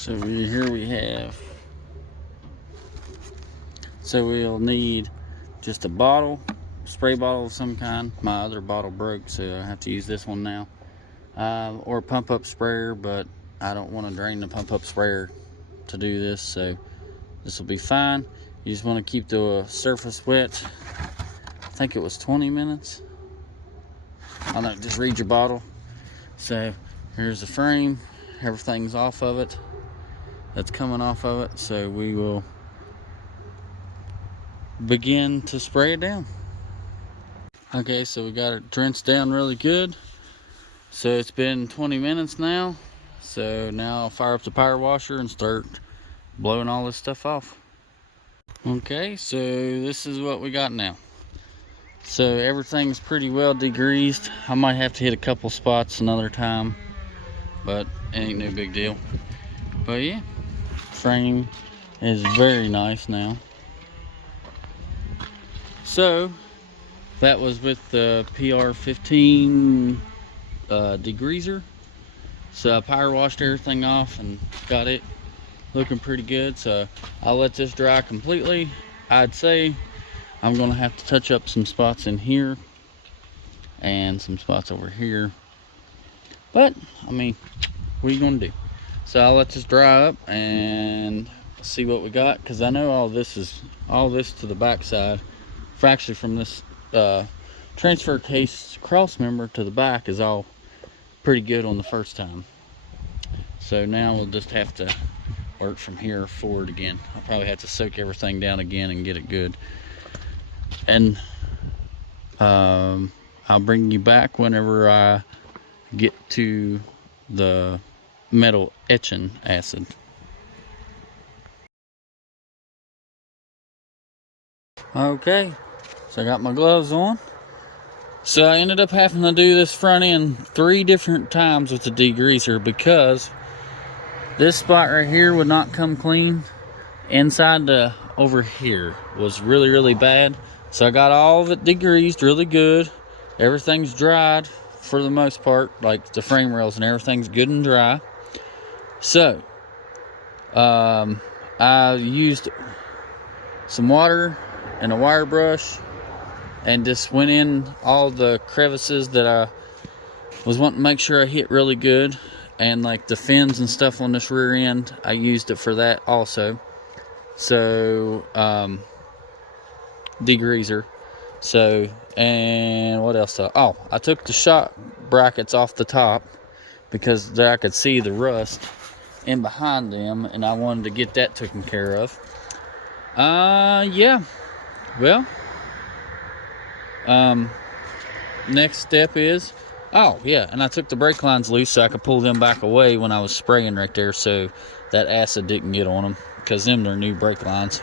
So here we have, so we'll need just a bottle, spray bottle of some kind. My other bottle broke, so I have to use this one now. Or a pump up sprayer, but I don't want to drain the pump up sprayer to do this, so this will be fine. You just want to keep the surface wet. I think it was 20 minutes. I don't know, just read your bottle. So here's the frame, everything's off of it. That's coming off of it, so we will begin to spray it down. Okay, so we got it drenched down really good. So it's been 20 minutes now. So now I'll fire up the power washer and start blowing all this stuff off. Okay, so this is what we got now. So everything's pretty well degreased. I might have to hit a couple spots another time, but it ain't no big deal. But yeah, frame is very nice now. So that was with the POR-15 degreaser. So I power washed everything off and got it looking pretty good. So I'll let this dry completely. I'd say I'm gonna have to touch up some spots in here and some spots over here, but I mean, what are you gonna do? So I'll let this dry up and see what we got, because I know all this to the back side, actually from this transfer case cross member to the back is all pretty good on the first time. So now we'll just have to work from here forward again. I'll probably have to soak everything down again and get it good. And I'll bring you back whenever I get to the metal etching acid. Okay, so I got my gloves on. So I ended up having to do this front end 3 different times with the degreaser, because this spot right here would not come clean. Inside the over here was really bad. So I got all of it degreased really good. Everything's dried for the most part, like the frame rails and everything's good and dry. So I used some water and a wire brush and just went in all the crevices that I was wanting to make sure I hit really good, and like the fins and stuff on this rear end, I used it for that also. So degreaser. So, and what else? I took the shock brackets off the top because there I could see the rust in behind them, and I wanted to get that taken care of. Yeah, well, next step is, and I took the brake lines loose so I could pull them back away when I was spraying right there, so that acid didn't get on them, because them are new brake lines.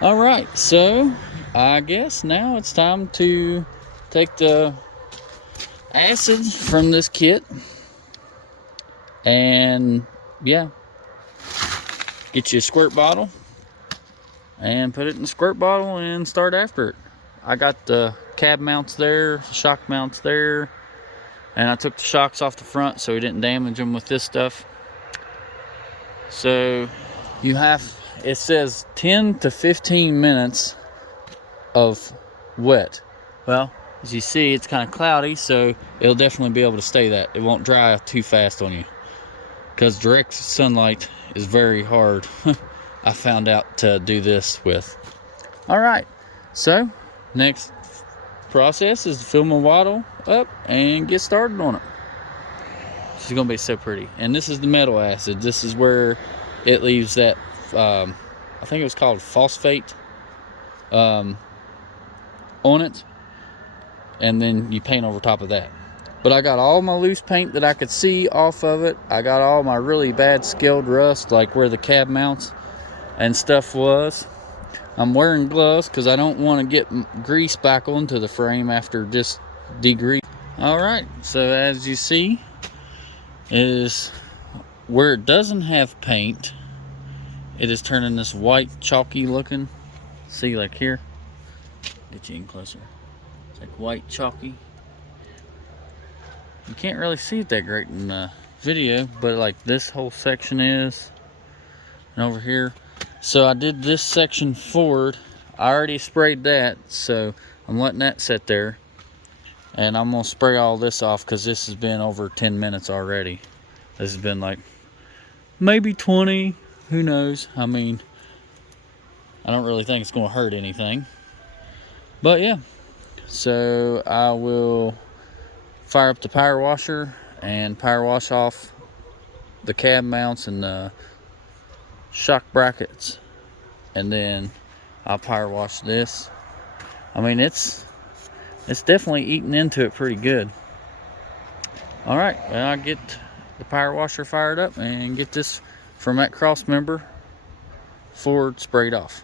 All right, so I guess now it's time to take the acid from this kit and get you a squirt bottle and put it in the squirt bottle and start after it. I got the cab mounts there, shock mounts there, and I took the shocks off the front so we didn't damage them with this stuff. So it says 10 to 15 minutes of wet. Well, as you see, it's kind of cloudy, so it'll definitely be able to stay that. It won't dry too fast on you, because direct sunlight is very hard. I found out to do this with. All right, so next process is to fill my bottle up and get started on it. This is gonna be so pretty. And this is the metal acid. This is where it leaves that I think it was called phosphate on it, and then you paint over top of that. But I got all my loose paint that I could see off of it. I got all my really bad scaled rust, like where the cab mounts and stuff was. I'm wearing gloves because I don't want to get grease back onto the frame after just degrease. All right, so as you see, is where it doesn't have paint, it is turning this white chalky looking. See, like here, get you in closer. It's like white chalky. You can't really see it that great in the video, but like this whole section is, and over here. So I did this section forward. I already sprayed that, so I'm letting that sit there. And I'm gonna spray all this off because this has been over 10 minutes already. This has been like maybe 20, who knows? I mean, I don't really think it's gonna hurt anything. But yeah, so I will fire up the power washer and power wash off the cab mounts and the shock brackets, and then I'll power wash this. I mean, it's definitely eating into it pretty good. All right, well, I'll get the power washer fired up and get this from that cross member forward sprayed off.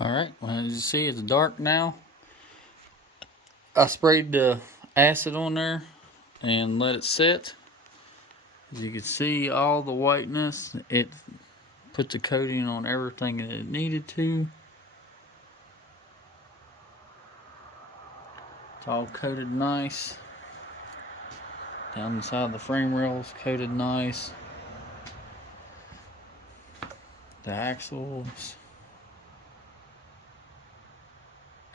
All right, well, as you see, it's dark now. I sprayed the acid on there and let it sit. As you can see, all the whiteness, it put the coating on everything that it needed to. It's all coated nice. Down the side of the frame rails, coated nice. The axles.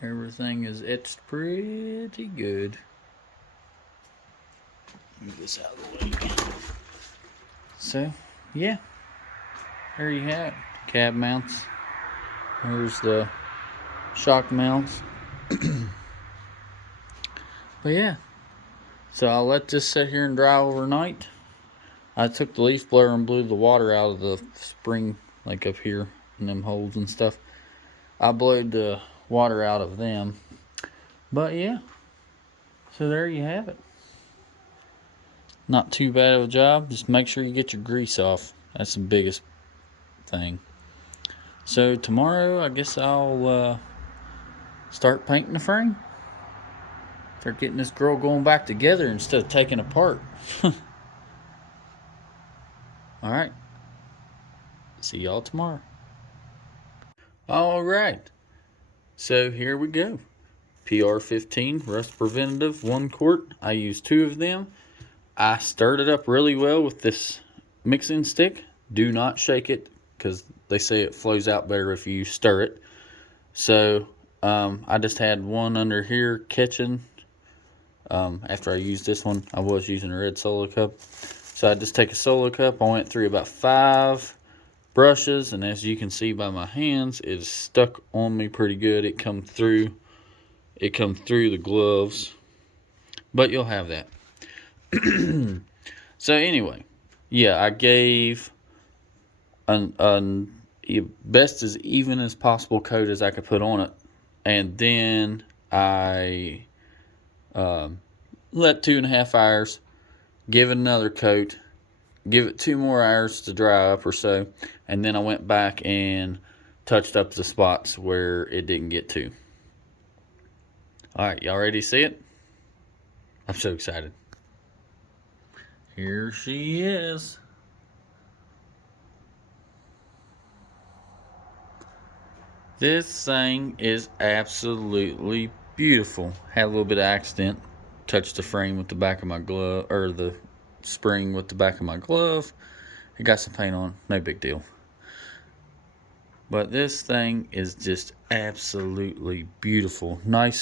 Everything is etched pretty good. Move this out of the way. So, yeah. There you have it. Cab mounts. There's the shock mounts. But yeah. So I'll let this sit here and dry overnight. I took the leaf blower and blew the water out of the spring, like up here in them holes and stuff. I blowed the water out of them. But yeah, so there you have it. Not too bad of a job. Just make sure you get your grease off. That's the biggest thing. So tomorrow, I guess I'll start painting the frame. Start getting this girl going back together instead of taking apart. Alright. See y'all tomorrow. Alright. So here we go. POR-15 rust preventative, 1 quart. I used 2 of them. I stirred it up really well with this mixing stick. Do not shake it because they say it flows out better if you stir it. So I just had one under here catching. After I used this one, I was using a red solo cup. So I just take a solo cup. I went through about 5 brushes, and as you can see by my hands, it's stuck on me pretty good. It come through the gloves, but you'll have that. So anyway, yeah, I gave an best as even as possible coat as I could put on it, and then I let 2.5 hours, give it another coat, give it 2 more hours to dry up or so, and then I went back and touched up the spots where it didn't get to. Alright, y'all ready to see it? I'm so excited. Here she is. This thing is absolutely beautiful. Had a little bit of accident. Touched the frame with the back of my glove, or the spring with the back of my glove. It got some paint on, no big deal. But this thing is just absolutely beautiful. Nice,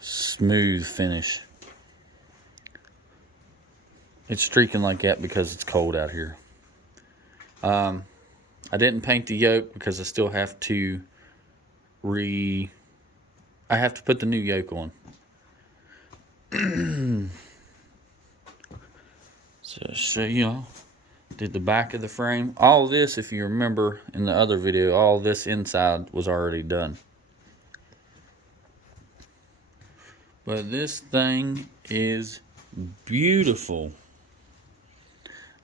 smooth finish. It's streaking like that because it's cold out here. I didn't paint the yoke because I still have to I have to put the new yoke on. So y'all, did the back of the frame. All this, if you remember in the other video, all this inside was already done. But this thing is beautiful.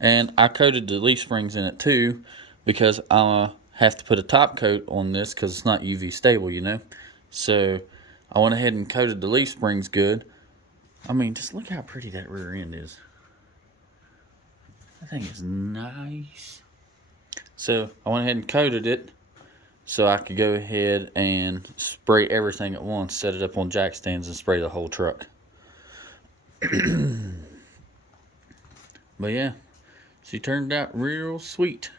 And I coated the leaf springs in it too, because I have to put a top coat on this because it's not UV stable, you know. So I went ahead and coated the leaf springs good. I mean, just look how pretty that rear end is. That thing is nice. So I went ahead and coated it so I could go ahead and spray everything at once, set it up on jack stands and spray the whole truck. But yeah, she turned out real sweet.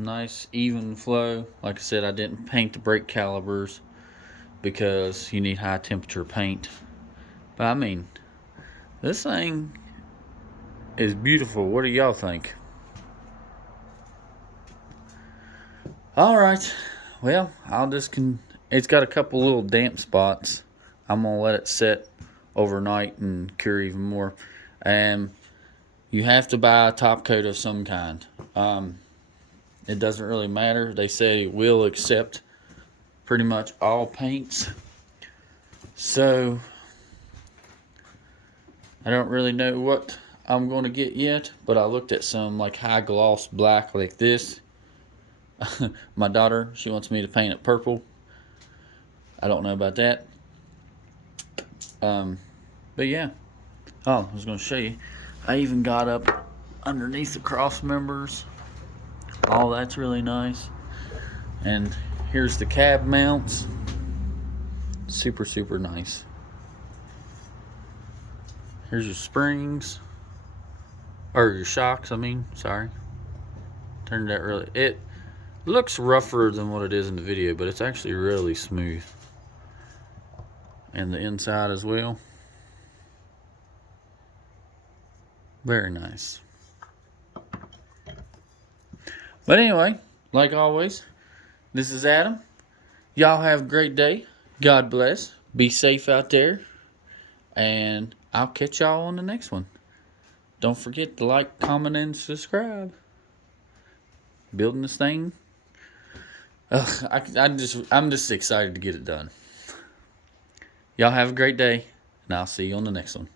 Nice even flow. Like I said, I didn't paint the brake calipers because you need high temperature paint. But I mean, this thing is beautiful. What do y'all think? Alright, well, it's got a couple little damp spots. I'm gonna let it set overnight and cure even more. And you have to buy a top coat of some kind. It doesn't really matter. They say it will accept pretty much all paints. So I don't really know what I'm going to get yet, but I looked at some like high gloss black like this. My daughter, she wants me to paint it purple. I don't know about that. But yeah. Oh, I was going to show you. I even got up underneath the cross members. Oh, that's really nice. And here's the cab mounts. Super, super nice. Here's your springs. Or your shocks, I mean. Sorry. Turned out really... It looks rougher than what it is in the video, but it's actually really smooth. And the inside as well. Very nice. But anyway, like always, this is Adam. Y'all have a great day. God bless. Be safe out there. And I'll catch y'all on the next one. Don't forget to like, comment, and subscribe. Building this thing. I'm just excited to get it done. Y'all have a great day. And I'll see you on the next one.